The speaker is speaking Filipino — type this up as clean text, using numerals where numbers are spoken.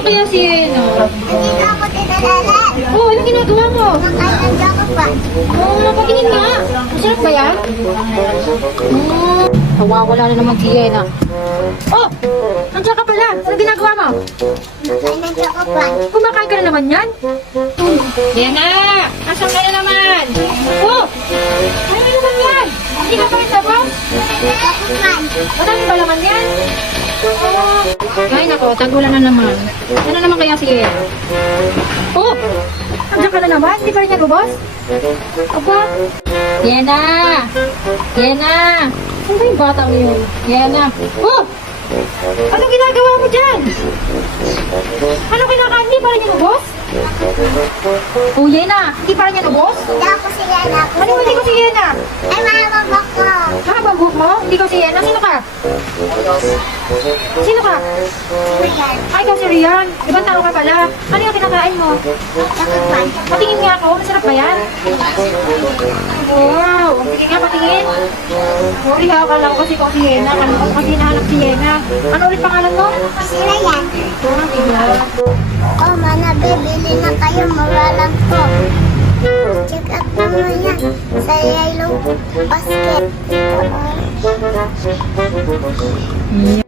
kaya si Yena? Hindi ako tinalalan. Oh, ano ginagawa mo? Nakailan ako pa. Oh, patingin nga. Masarap ba yan? Nawawala na naman si Yena. Oh! Nandiyan ka pala. Ano ginagawa mo? Nakailan ako pa. Kumakain ka na naman yan? Yena! Asan ka na naman? Oh! Ano na naman yan? Hindi ka pa rin tapos? Ako pa. Madami ba naman yan? Oh! Ay nako, tagulan na naman. Ano naman kaya si Yena? Oh! Nandiyan ka na naman? Hindi pa rin niya lubos? Aba! Yena! Yena! Saan ba yung batang yun? Yena! Oh! Ano ginagawa mo dyan? Ano kinakain? Hindi pa rin niya lubos? Oh, Yena! Hindi pa rin niya lubos? Hindi ako siya na ako. Ano hindi ko si Yena? Ay, mamabak ko. Mahaba buhok mo? Hindi ko si Yena. Sino ka? Sino ka? Ayan. Ay, ikaw si Rian. Ibang tao ka pala. Ano yung kinakain mo? Ako pa. Patingin nga ako. Masarap ba yan? Wow! Sige nga, patingin. Sorry ha, akala ko kasi ikaw si Yena. Akala ko kasi hinahanap si Yena. Ano ulit pangalan mo? Sila yan. Oh, mana, bibili na kayo. Mura lang po. Check up mo yan. Sa yellow basket. Oo.